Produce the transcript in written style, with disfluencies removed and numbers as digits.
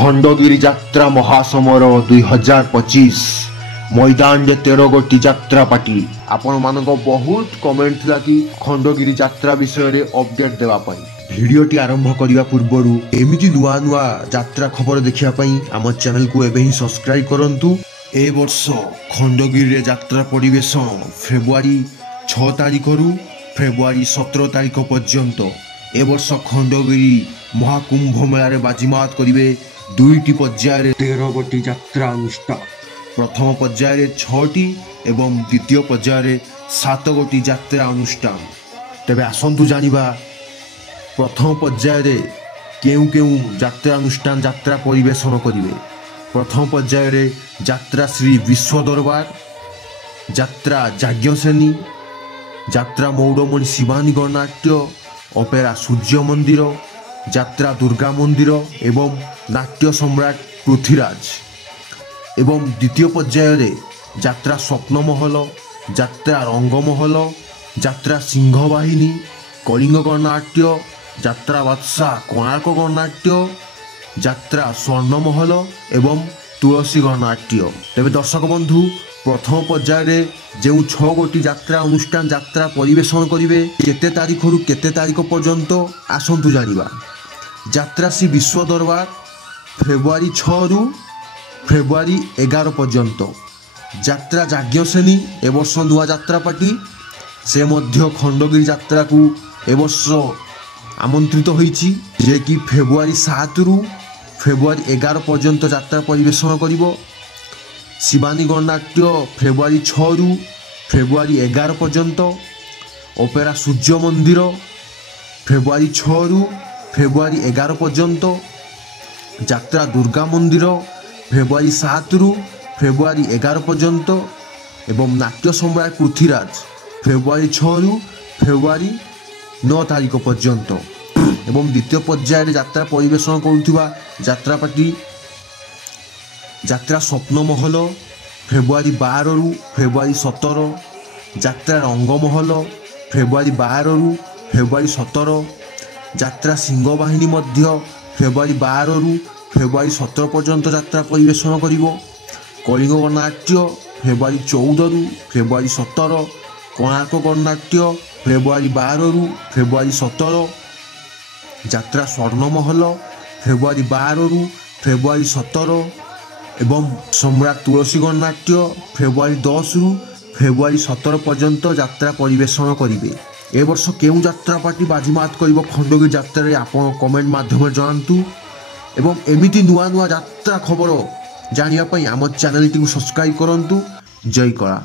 ଖଣ୍ଡଗିରି ଯାତ୍ରା ମହାସମର 2025 ମଇଦାନରେ 13 ଗୋଟି ଯାତ୍ରା ପାର୍ଟି। ଆପଣମାନଙ୍କ ବହୁତ କମେଣ୍ଟ ଥିଲା କି ଖଣ୍ଡଗିରି ଯାତ୍ରା ବିଷୟରେ ଅପଡେଟ୍ ଦେବା ପାଇଁ। ଭିଡିଓଟି ଆରମ୍ଭ କରିବା ପୂର୍ବରୁ ଏମିତି ନୂଆ ନୂଆ ଯାତ୍ରା ଖବର ଦେଖିବା ପାଇଁ ଆମ ଚ୍ୟାନେଲକୁ ଏବେ ହିଁ ସବସ୍କ୍ରାଇବ କରନ୍ତୁ। ଏ ବର୍ଷ ଖଣ୍ଡଗିରିରେ ଯାତ୍ରା ପରିବେଷଣ ଫେବୃଆରୀ 6 ତାରିଖରୁ ଫେବୃଆରୀ 17 ତାରିଖ ପର୍ଯ୍ୟନ୍ତ। ଏ ବର୍ଷ ଖଣ୍ଡଗିରି ମହାକୁମ୍ଭ ମେଳାରେ ବାଜିମାତ କରିବେ ଦୁଇଟି ପର୍ଯ୍ୟାୟରେ 13 ଗୋଟି ଯାତ୍ରା ଅନୁଷ୍ଠାନ। ପ୍ରଥମ ପର୍ଯ୍ୟାୟରେ 6ଟି ଏବଂ ଦ୍ୱିତୀୟ ପର୍ଯ୍ୟାୟରେ 7 ଗୋଟି ଯାତ୍ରା ଅନୁଷ୍ଠାନ। ତେବେ ଆସନ୍ତୁ ଜାଣିବା ପ୍ରଥମ ପର୍ଯ୍ୟାୟରେ କେଉଁ କେଉଁ ଯାତ୍ରା ଅନୁଷ୍ଠାନ ଯାତ୍ରା ପରିବେଷଣ କରିବେ। ପ୍ରଥମ ପର୍ଯ୍ୟାୟରେ ଯାତ୍ରା ଶ୍ରୀ ବିଶ୍ୱ ଦରବାର, ଯାତ୍ରା ଯାଜ୍ଞସେନୀ, ଯାତ୍ରା ମୌଡ଼ମଣି ଶିବାନୀ ଗଣନାଟ୍ୟ, ଅପେରା ସୂର୍ଯ୍ୟ ମନ୍ଦିର, ଯାତ୍ରା ଦୁର୍ଗା ମନ୍ଦିର ଏବଂ ନାଟ୍ୟ ସମ୍ରାଟ ପୃଥ୍ୱୀରାଜ। ଏବଂ ଦ୍ୱିତୀୟ ପର୍ଯ୍ୟାୟରେ ଯାତ୍ରା ସ୍ୱପ୍ନମହଲ, ଯାତ୍ରା ରଙ୍ଗମହଲ, ଯାତ୍ରା ସିଂହବାହିନୀ, କଳିଙ୍ଗ ଗଣନାଟ୍ୟ, ଯାତ୍ରା ବାଦଶାହ କୋଣାର୍କ ଗଣନାଟ୍ୟ, ଯାତ୍ରା ସ୍ୱର୍ଣ୍ଣମହଲ ଏବଂ ତୁଳସୀ ଗଣନାଟ୍ୟ। ତେବେ ଦର୍ଶକ ବନ୍ଧୁ, ପ୍ରଥମ ପର୍ଯ୍ୟାୟରେ ଯେଉଁ 6 ଗୋଟି ଯାତ୍ରା ଅନୁଷ୍ଠାନ ଯାତ୍ରା ପରିବେଷଣ କରିବେ କେତେ ତାରିଖରୁ କେତେ ତାରିଖ ପର୍ଯ୍ୟନ୍ତ ଆସନ୍ତୁ ଜାଣିବା। ଯାତ୍ରା ଶ୍ରୀ ବିଶ୍ୱ ଦରବାର ଫେବୃଆରୀ 6ରୁ ଫେବୃଆରୀ 11 ପର୍ଯ୍ୟନ୍ତ। ଯାତ୍ରା ଯାଜ୍ଞସେନୀ ଏ ବର୍ଷ ନୂଆ ଯାତ୍ରା ପାର୍ଟି, ସେ ମଧ୍ୟ ଖଣ୍ଡଗିରି ଯାତ୍ରାକୁ ଏ ବର୍ଷ ଆମନ୍ତ୍ରିତ ହୋଇଛି, ଯିଏକି ଫେବୃଆରୀ 7ରୁ ଫେବୃଆରୀ 11 ପର୍ଯ୍ୟନ୍ତ ଯାତ୍ରା ପରିବେଷଣ କରିବ। ଶିବାନୀ ଗଣନାଟ୍ୟ ଫେବୃଆରୀ 6ରୁ ଫେବୃଆରୀ 11 ପର୍ଯ୍ୟନ୍ତ। ଅପେରା ସୂର୍ଯ୍ୟ ମନ୍ଦିର ଫେବୃଆରୀ 6ରୁ ଫେବୃଆରୀ 11 ପର୍ଯ୍ୟନ୍ତ। ଯାତ୍ରା ଦୁର୍ଗା ମନ୍ଦିର ଫେବୃଆରୀ 7ରୁ ଫେବୃଆରୀ 11 ପର୍ଯ୍ୟନ୍ତ ଏବଂ ନାଟ୍ୟ ସମ୍ରାଟ ପୃଥ୍ୱୀରାଜ ଫେବୃଆରୀ 6ରୁ ଫେବୃଆରୀ 9 ତାରିଖ ପର୍ଯ୍ୟନ୍ତ। ଏବଂ ଦ୍ୱିତୀୟ ପର୍ଯ୍ୟାୟରେ ଯାତ୍ରା ପରିବେଷଣ କରୁଥିବା ଯାତ୍ରା ପାର୍ଟି ଯାତ୍ରା ସ୍ୱପ୍ନମହଲ ଫେବୃଆରୀ 12ରୁ ଫେବୃଆରୀ 17, ଯାତ୍ରା ରଙ୍ଗମହଲ ଫେବୃଆରୀ 12ରୁ ଫେବୃଆରୀ 17, ଯାତ୍ରା ସିଂହବାହିନୀ ମଧ୍ୟ ଫେବୃଆରୀ 12ରୁ ଫେବୃଆରୀ 17 ପର୍ଯ୍ୟନ୍ତ ଯାତ୍ରା ପରିବେଷଣ କରିବ। କଳିଙ୍ଗ ଗଣନାଟ୍ୟ ଫେବୃଆରୀ 14ରୁ ଫେବୃଆରୀ 17, କୋଣାର୍କ ଗଣନାଟ୍ୟ ଫେବୃଆରୀ 12ରୁ ଫେବୃଆରୀ 17, ଯାତ୍ରା ସ୍ୱର୍ଣ୍ଣମହଲ ଫେବୃଆରୀ 12ରୁ ଫେବୃଆରୀ 17 ଏବଂ ସମ୍ରାଟ ତୁଳସୀ ଗଣନାଟ୍ୟ ଫେବୃଆରୀ 10ରୁ ଫେବୃଆରୀ 17 ପର୍ଯ୍ୟନ୍ତ ଯାତ୍ରା ପରିବେଷଣ କରିବେ। ଏ ବର୍ଷ କେଉଁ ଯାତ୍ରା ପାର୍ଟି ବାଜିମାତ କରିବ ଖଣ୍ଡଗିରି ଯାତ୍ରାରେ ଆପଣ କମେଣ୍ଟ ମାଧ୍ୟମରେ ଜଣାନ୍ତୁ। ଏବଂ ଏମିତି ନୂଆ ନୂଆ ଯାତ୍ରା ଖବର ଜାଣିବା ପାଇଁ ଆମ ଚ୍ୟାନେଲଟିକୁ ସବସ୍କ୍ରାଇବ କରନ୍ତୁ। ଜୟ କଳା।